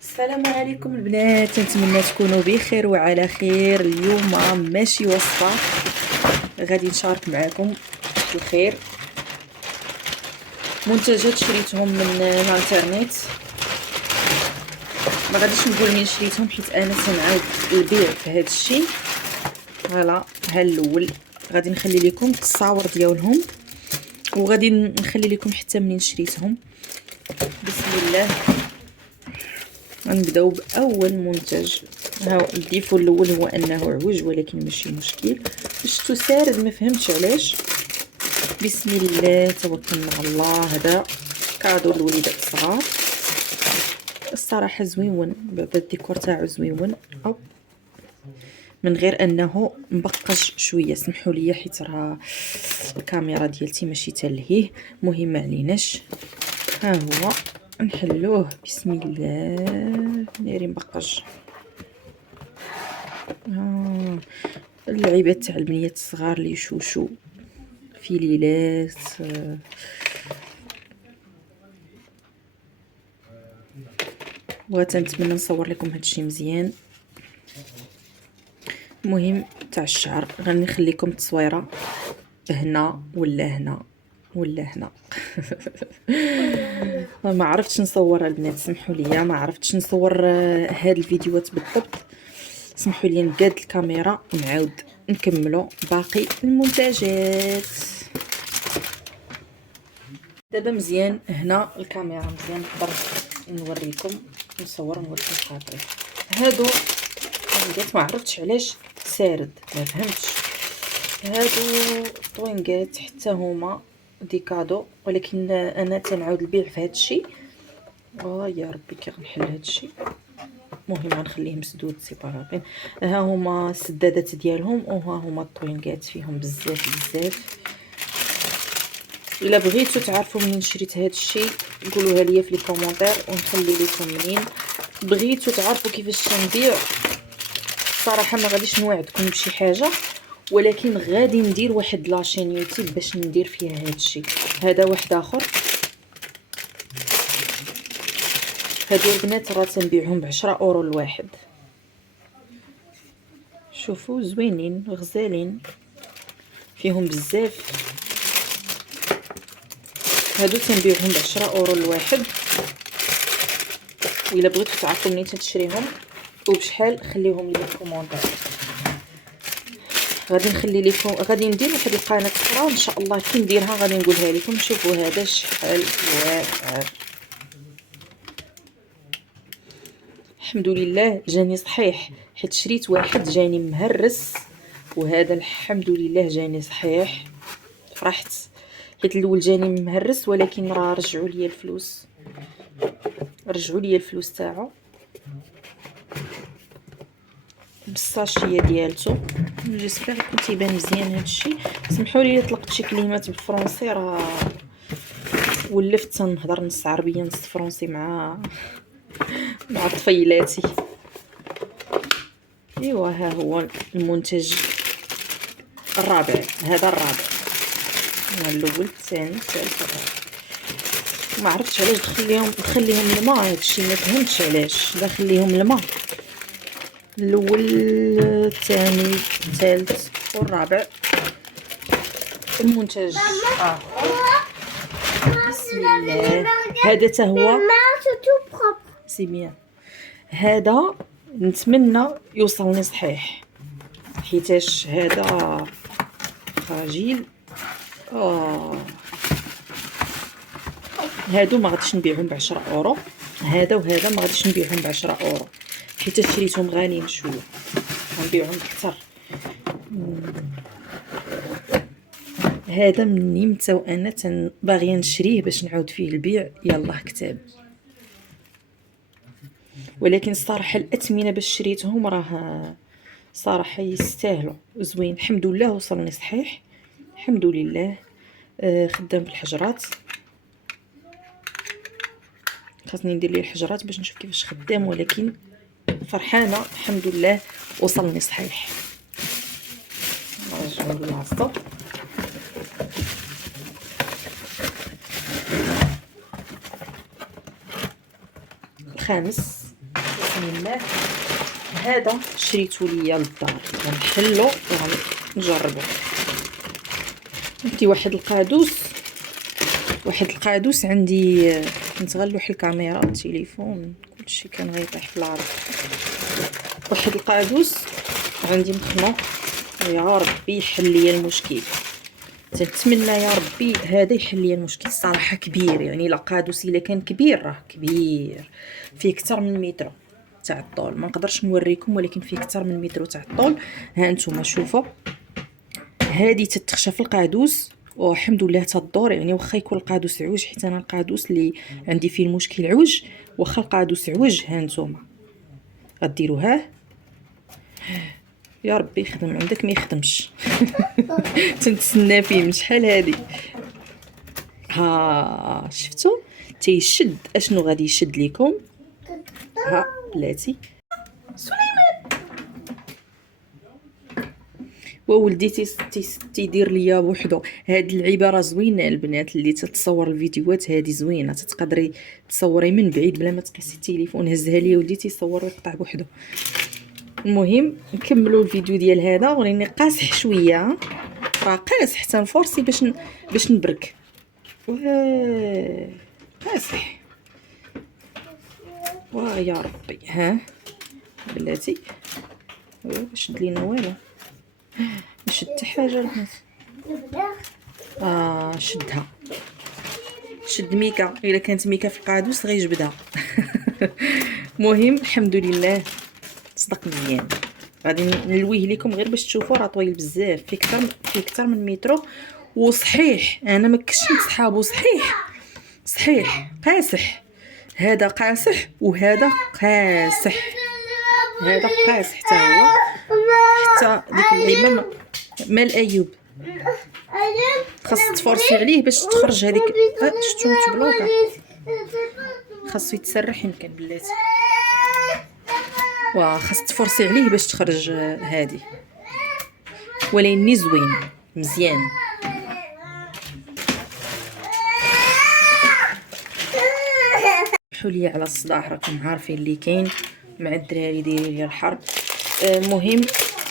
السلام عليكم البنات، نتمنى تكونوا بخير وعلى خير. اليوم ماشي وصفه غادي نشارك معكم الخير. منتجات شريتهم من الانترنت، ما غاديش نقول منين شريتهم حيت انا تنعاود البيع في هذا الشيء. فوالا، ها الاول غادي نخلي لكم التصاور ديالهم وغادي نخلي لكم حتى منين شريتهم. بسم الله، غنبداو باول منتج. ها الديفو الاول هو انه عوج، ولكن ماشي مشكل. شفتو سارد، ما فهمتش علاش. بسم الله توكلنا على الله. هذا كادو للوليدات الصغار، الصراحه زويون، بعد الديكور تاعو زويون، او من غير انه مبقش شويه. سمحوا لي حيت راه الكاميرا ديالتي ماشي تلهيه، مهم ما عليناش. ها هو نحلوه. بسم الله، ناري مبقج. اللعيبات تاع البنيات الصغار اللي يشوشو في ليلات. وتنتمنى نصور لكم هادشي مزيان. المهم تاع الشعر غنخليكم التصويره هنا ولا هنا ولا هنا. ما عرفتش نصور البنات، سمحوا لي، ما عرفتش نصور هاد الفيديوهات بالضبط. سمحوا لي نقاد الكاميرا ونعاود نكملوا باقي المنتجات. دابا مزيان هنا الكاميرا مزيان، نقدر نوريكم نوريكم خاطري. هادو طوينغات، ما عرفتش علاش سارد، ما فهمتش. هادو طوينغات حتى هما ديكادو، ولكن انا تنعاود البيع في هذا الشيء. يا ربي كي غنحل هذا الشيء. المهم غنخليه مسدود سيبارابين. ها هما السدادات ديالهم، وها هما الطوينغات فيهم بزاف بزاف. الا بغيتو تعرفوا منين شريت هذا الشيء قولوها لي في لي كومونتير ونخلي لكم منين. بغيتو تعرفوا كيفاش تنبيع، صراحه ما غاديش نوعدكم بشي حاجه، ولكن غادي ندير واحد لاشين يوتيوب باش ندير فيها هذا الشيء. هذا واحد اخر، هادو البنات راه تنبيعهم ب10 اورو الواحد. شوفوا زوينين غزالين، فيهم بزاف. هادو تنبيعهم ب10 اورو الواحد. وإلا بغيتو تعرفوا منين تشريهم وبشحال خليهم لي في الكومونتير. غادي نخلي لكم، غادي ندير واحد القناه اخرى ان شاء الله كي نديرها غادي نقولها لكم. شوفوا هذا شحال واعر، الحمد لله جاني صحيح، حيت شريت واحد جاني مهرس، وهذا الحمد لله جاني صحيح. فرحت حيت الاول جاني مهرس، ولكن راه رجعوا لي الفلوس، رجعوا لي الفلوس تاعو بالساشيه ديالته. جيسبر يكون تيبان مزيان هادشي. سمحوا لي طلقت شي كلمات بالفرنسي، راه ولفت تنهضر نص عربيه نص فرنسي مع طفيلاتي. ايوا ها هو المنتج الرابع. هذا الرابع، الاول الثاني الثالث الرابع. ما عرفتش علاش دخليهم الماء، هادشي ما فهمتش علاش داخل ليهم الماء. الاول الثاني الثالث والرابع. المنتج بسم الله. هذا حتى هو سي بيان. هذا نتمنى يوصلني صحيح، حيتاش هذا فراجيل. هادو ما غاديش نبيعهم ب10 اورو، هذا وهذا ما غاديش نبيعهم ب10 اورو حيت شريتهم غاليين شويه، غنبيعهم اكثر. هذا مني متى وانا باغيه نشريه باش نعاود فيه البيع، يلاه كتاب. ولكن الصراحه الاثمنه باش شريتهم راه صراحه يستاهلوا، زوين. الحمد لله وصلني صحيح، الحمد لله. خدام بالحجرات، خاصني ندير ليه الحجرات باش نشوف كيفاش خدام، ولكن فرحانه الحمد لله وصلني صحيح. نرجعو للعصا. الخامس بسم الله. هذا شريته ليا للدار، غنحلو ونجربو. عندي واحد القادوس عندي، كنت غنلوح الكاميرا التليفون كلشي كان غيطيح في الارض. واحد القادوس عندي مخنوق، يا ربي يحل لي المشكل. تنتمنى يا ربي هذا يحل لي المشكل. الصراحه كبير، يعني لا قادوس الا كان كبير راه كبير، فيه اكثر من متر تاع الطول. ما نقدرش نوريكم ولكن فيه اكثر من متر تاع الطول. ها نتوما شوفوا، هذه تتخشى في القادوس والحمد لله تدور. يعني واخا يكون القادوس عوج، حيت انا القادوس اللي عندي فيه المشكل عوج، واخا القادوس عوج ها نتوما غديروها. يا ربي يخدم، عندك ما يخدمش. تنتسنى فيه من شحال هادي. ها شفتوا تيشد اشنو غادي يشد لكم. ها بلاتي سليمان وولدي تيدير ليا بوحدو. هاد العباره زوينه البنات اللي تتصور الفيديوهات، هذه زوينه، تقدري تصوري من بعيد بلا ما تقيسي التليفون. هزها ليا ولدي تيصور ويقطع بوحدو. المهم نكملوا الفيديو ديال هذا، وراني قاصح شويه، راه قاصح حتى نفورسي باش نبرك. قاصح يا ربي. ها بلاتي شد لينا والو، ما شد حتى حاجه البنات. شدها، شد ميكا. الا كانت ميكا في القادوس غيجبدها. المهم الحمد لله صدق مزيان. غادي نلويه لكم غير باش تشوفوا، راه طويل بزاف، فيه اكثر من مترو. وصحيح انا ما كنتش نصحابو، صحيح قاصح. هذا قاصح وهذا قاصح، هذا قاصح حتى هو. حتى ديك اللعيبه مال ايوب خاص تفرسي عليه باش تخرج هذيك. شفتو تبلوكا، خاصو يتسرح يمكن بلاتي. خاص تفرسي عليه باش تخرج هذه. ولكن زوين مزيان. حولي على الصداع، راكم عارفين اللي كاين مع الدراري دايرين لي الحرب. المهم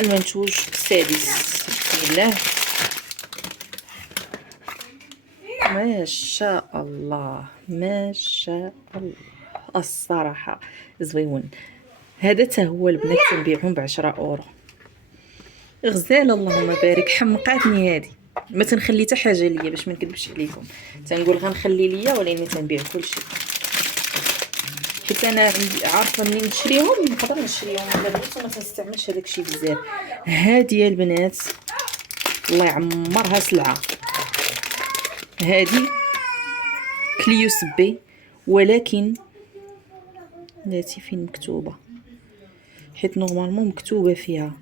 المنتوج السادس بسم الله. ما شاء الله ما شاء الله، الصراحه زويون. هذا تا هو البنات تنبيعهم ب10 اورو. غزاله اللهم بارك، حمقاتني هذه. ما تنخلي حتى حاجه ليا باش ما نكذبش عليكم، تنقول غنخلي ليا ولكن تنبيع كلشي. حيت انا عارفه منين نشريهم، نقدر نشريهم لاباس وما تنستعملش هذاك الشيء بزاف. هادي البنات الله يعمرها سلعه. هادي كليوس بي، ولكن لاتي فين مكتوبه، حيت نورمالمون مكتوبه فيها،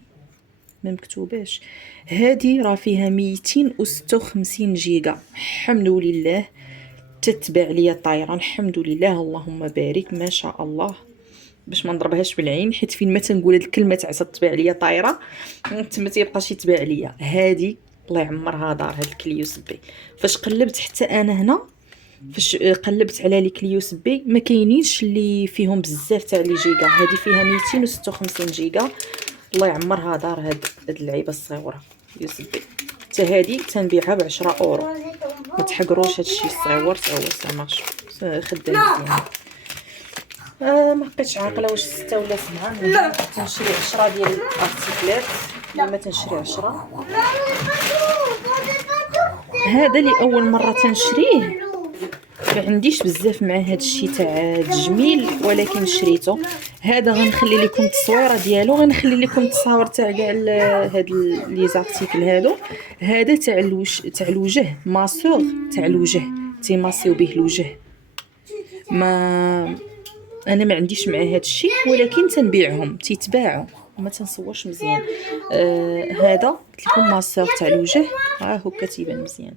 ما مكتوباش. هادي راه فيها 256 جيجا. الحمد لله تتباع ليا طايره، الحمد لله اللهم بارك ما شاء الله. باش ما نضربهاش بالعين، حيت فين ما تنقول هاد الكلمه تاع تتباع ليا طايره تما تيبقاش يتباع ليا. هادي الله يعمرها دار. هاد الكليوس بي فاش قلبت حتى انا هنا، فاش قلبت على لي كليوس بي ما كاينينش اللي فيهم بزاف تاع لي جيجا. هادي فيها 256 جيجا. الله يعمرها دار. هاد اللعيبه الصغيره يوس بي حتى هادي تنبيعها ب10 اورو. ما تحقروش هادشي الصغيور تا هو سامارش خدام مزيان. ما بقيتش عاقله واش 6 ولا 7. تنشري 10 ديال الارتيكلات، لما تنشري 10. هذا اللي اول مره تنشريه، ما عنديش بزاف مع هذا الشيء تاع التجميل، ولكن شريته. هذا غنخلي لكم التصويره ديالو، غنخلي لكم التصاور تاع كاع هاد لي زارتيكل هادو. هذا تاع الوجه، ماسور تاع الوجه، تيماسيو به الوجه. انا ما عنديش مع هذا الشيء، ولكن تنبيعهم تيتباعوا، ما تنصورش مزيان. هذا قلت لكم ماسور تاع الوجه، ها هو كتيبان مزيان.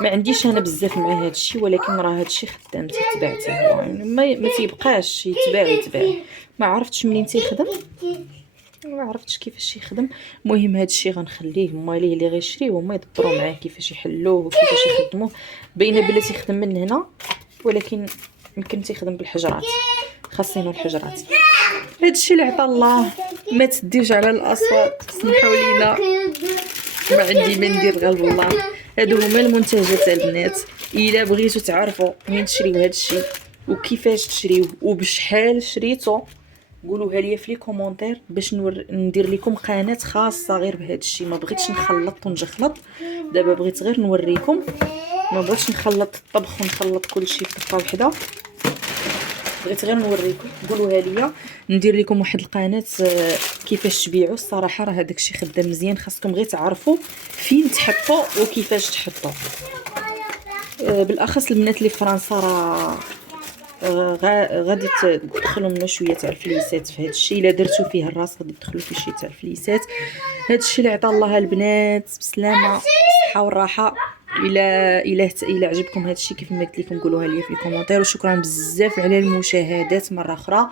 ما عنديش انا بزاف مع هذا الشيء، ولكن راه هذا الشيء خدام تيتباع حتى هو، يعني ما تيبقاش يتباع. ما عرفتش منين تيخدم، ما عرفتش كيفاش يخدم. المهم هذا الشيء غنخليه ماليه اللي غيشريوه هما يدبروا معاه كيفاش يحلوه وكيفاش يخدموه. باينه بلا تيخدم من هنا، ولكن يمكن تيخدم بالحجرات. خاصينو الحجرات. هادشي اللي عطا الله، ما تديوش على الاصوات، سمحوا لينا، ما عندي ما ندير غير الله. هادو هما المنتجات البنات. الا بغيتو تعرفوا وين تشريو هادشي وكيفاش تشريوه وبشحال شريتو، قولوها ليا في لي كومونتير باش ندير لكم قناه خاصه غير بهذا الشيء. ما بغيتش نخلط ونجخلط، دابا بغيت غير نوريكم، ما بغيتش نخلط الطبخ ونخلط كل شيء في طبقه وحده، بغيت غير نوريكم. قولوها ليا ندير لكم واحد القناه كيفاش تبيعوا. الصراحه راه هذاك الشيء خدام مزيان، خاصكم غير تعرفوا فين تحطوا وكيفاش تحطوا. بالاخص البنات اللي في فرنسا راه غادي تدخلوا منه شويه تاع الفليسات في هذا الشيء. الا درتو فيه الراس غادي تدخلوا فيه شي تاع الفليسات. هذا الشيء اللي عطا الله البنات بسلامه بالصحه والراحه. الا عجبكم هذا الشيء كيف ما قلت لكم قولوها لي في الكومونتير. وشكرا بزاف على المشاهدات مره اخرى.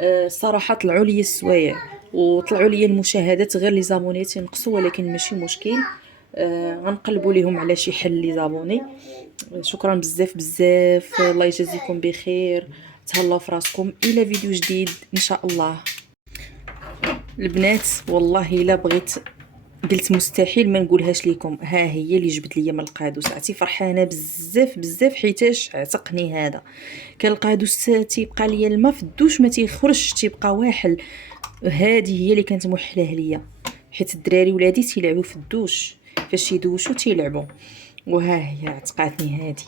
الصراحه طلعوا لي السوايع وطلعوا لي المشاهدات، غير لي زابونيت ينقصوا، ولكن ماشي مشكل، غنقلبوا لهم على شي حل لي زابوني. شكرا بزاف بزاف، الله يجازيكم بخير، تهلاو في راسكم. الى فيديو جديد ان شاء الله. البنات والله الا بغيت قلت مستحيل ما نقولهاش لكم، ها هي اللي جبت لي من القادوس. عرفتي فرحانه بزاف بزاف حيتاش عتقني. هذا كان القادوس تيبقى ليا الماء في الدوش ما تيخرجش، تيبقى واحل. هذه هي اللي كانت محلاه ليا، حيت الدراري ولادي تيلعبوا في الدوش، فاش يدوشوا تيلعبوا. وها هي عتقاتني هذه،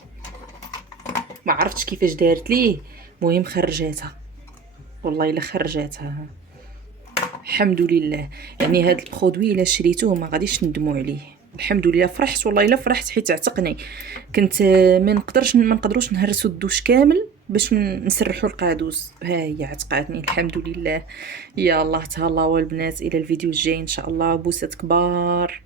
ما عرفتش كيفاش دارت ليه، المهم خرجاتها، والله الا خرجاتها الحمد لله. يعني هاد البرودوي الا شريتوه ما غاديش ندموا عليه. الحمد لله فرحت، والله الا فرحت حيت عتقني. كنت ما نقدروش نهرسوا الدوش كامل باش نسرحوا القادوس. ها هي عتقاتني الحمد لله. يا الله تهلاو البنات، الى الفيديو الجاي ان شاء الله. بوسات كبار.